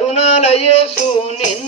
కరుణాలయేసు నిన్ను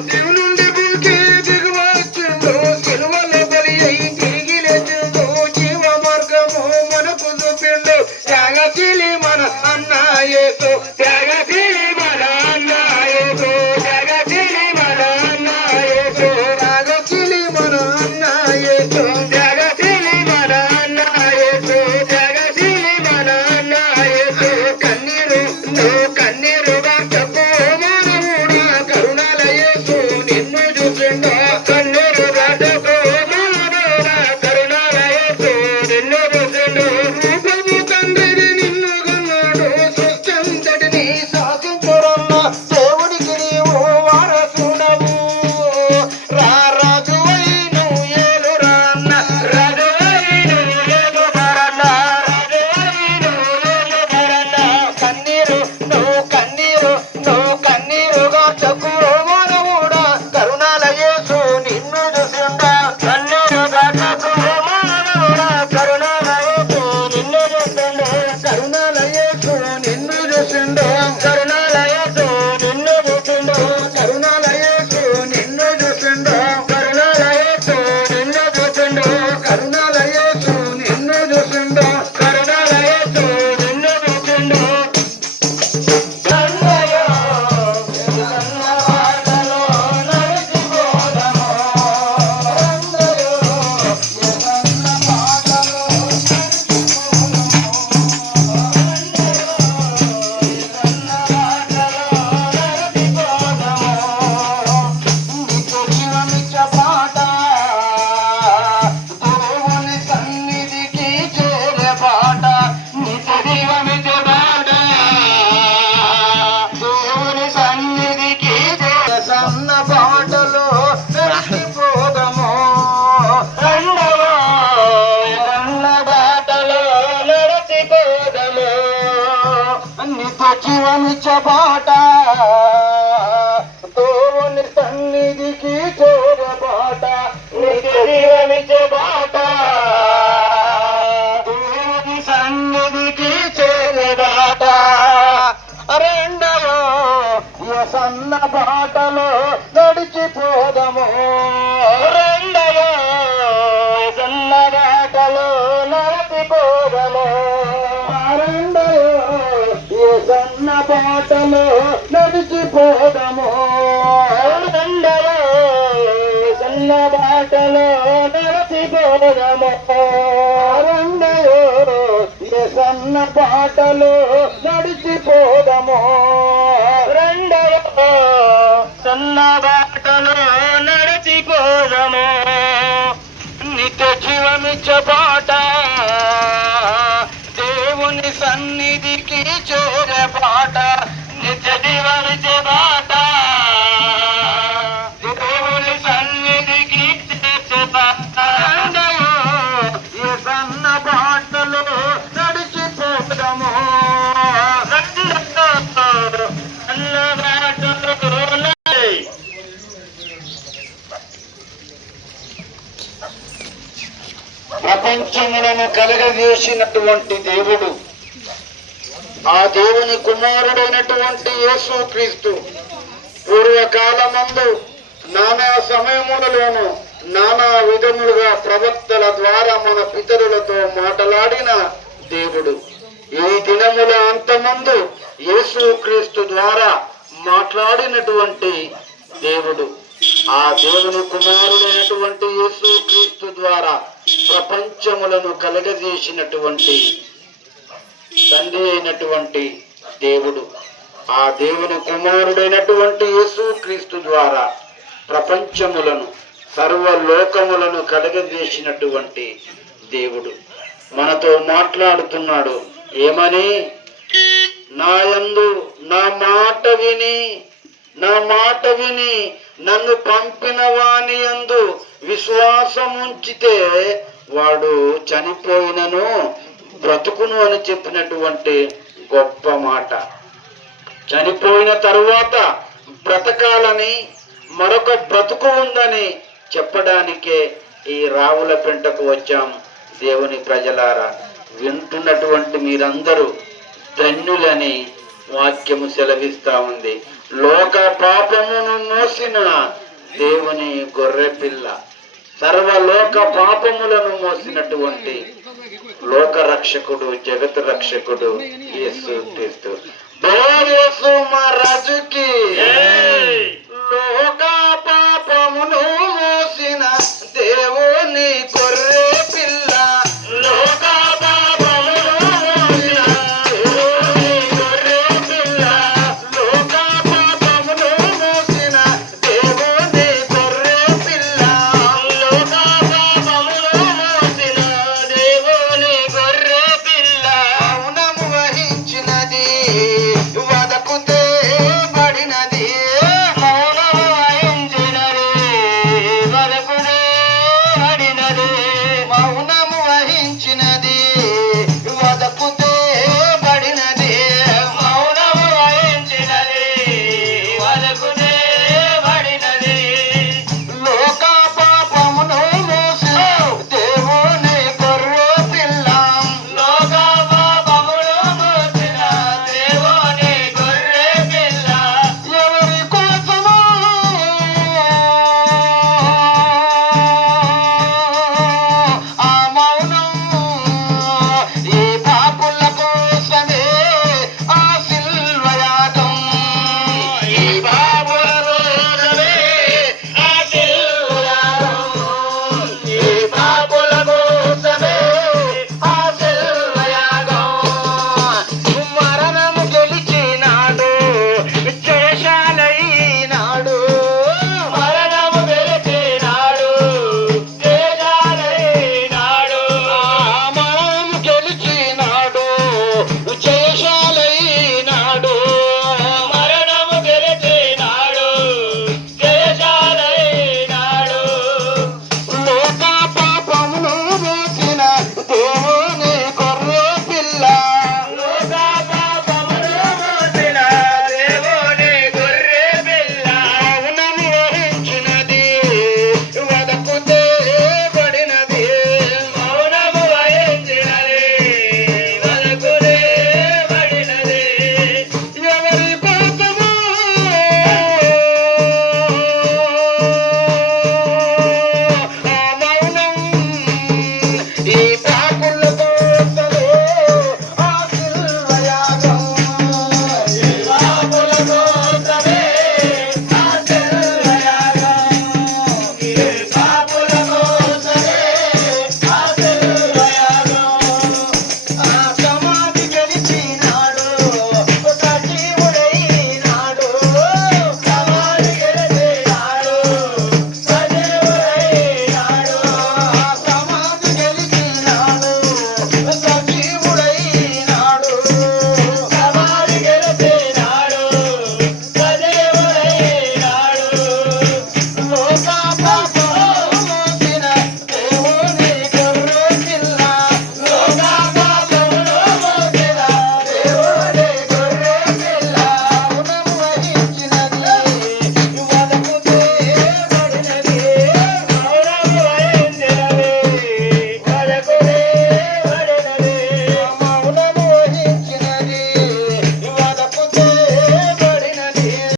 Okay. ಎಲ್ಲರೂ జీవమిచ్చ పాట దేవుని సన్నిధికి చేర పాట నీకు జీవమిచ్చ పాట సన్నిధికి చేర రెండవ సన్న పాట ఎక్కడికి పోదము ఎండలో బాటలో నడచిపోదము. రెండయో ఏ సన్న బాటలో నడిచిపోదము. రెండయో సన్న బాటలో నడిచిపోదము. నిత్య జీవమిచ్చ పాట దేవుని సన్నిధికి చేరే పాట. నడిచే బాట దేవుని సన్నిధికి చేసే తండయో ఈ సన్న బాటలో నడిచిపోదము ప్రపంచములను కలగజేసినటువంటి దేవుడు ఆ దేవుని కుమారుడైనటువంటి యేసు క్రీస్తు పూర్వకాలమందు నానా సమయములలోను నానా విధములుగా ప్రవక్తల ద్వారా మన పితరులతో మాట్లాడిన దేవుడు. ఈ దినముల అంతమందు యేసు క్రీస్తు ద్వారా మాట్లాడినటువంటి దేవుడు. ఆ దేవుని కుమారుడైనటువంటి యేసు క్రీస్తు ద్వారా ప్రపంచములను కలగజేసినటువంటి తండ్రి అయినటువంటి దేవుడు. ఆ దేవుని కుమారుడైనటువంటి యేసు క్రీస్తు ద్వారా ప్రపంచములను సర్వలోకములను కలగజేసినటువంటి దేవుడు. మనతో మాట్లాడుతున్నాడు ఏమని? నా యందు నా మాట విని నా మాట విని నన్ను పంపిన వాణి యందు విశ్వాసం ఉంచితే వాడు చనిపోయినను. బ్రతుకును అని చెప్పినటువంటి గొప్ప మాట. చనిపోయిన తరువాత బ్రతకాలని మరొక బ్రతుకు ఉందని చెప్పడానికే ఈ రావుల పెంటకు వచ్చాం దేవుని ప్రజలారా. వింటున్నటువంటి మీరందరూ ధన్యులని వాక్యము సెలవిస్తా ఉంది. లోక పాపమును మోసిన దేవుని గొర్రెపిల్ల సర్వలోక పాపములను మోసినటువంటి లోక ರಕ್ಷಕುಡು ಜಗತ್ ರಕ್ಷಕುಡು ಯೇಸು ಕ್ರಿಸ್ತು. ಬರೋ ಯೇಸು ಮಹಾರಾಜಕ್ಕೆ